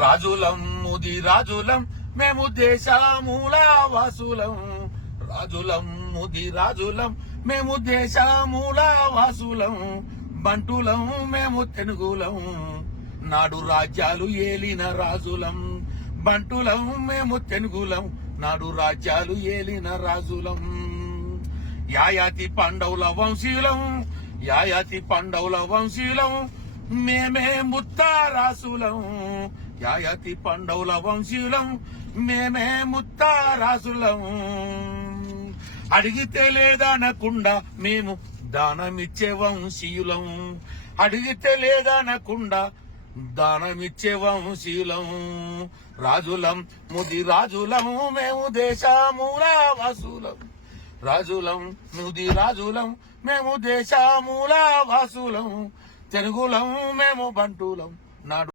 రాజులం ముది రాజులం మేము దేశమూల వాసులం. రాజులం ముది రాజులం మేము దేశమూల వాసులం. బంటులం మేము తెనుగులం నాడు రాజ్యాలు ఏలిన రాజులం. బంటులం మేము తెనుగులం నాడు రాజ్యాలు ఏలిన రాజులం. యాయాతి పాండవుల వంశీయులం, యాయాతి పాండవుల వంశీయులం మేమే ముత్తారాసులం. యాయాతి పాండవుల వంశీయులం మేమే ముత్తారాసులం. అడిగితే లేదనకుండా మేము దానమిచ్చే వంశీయులం. అడిగితే లేదనకుండా దానమిచ్చే వంశీయులం. రాజులం ముది రాజులం మేము దేశమూల వాసులం. రాజులం ముది రాజులం మేము దేశమూల వాసులం. తెలుగులం మేము బంటులం నాడు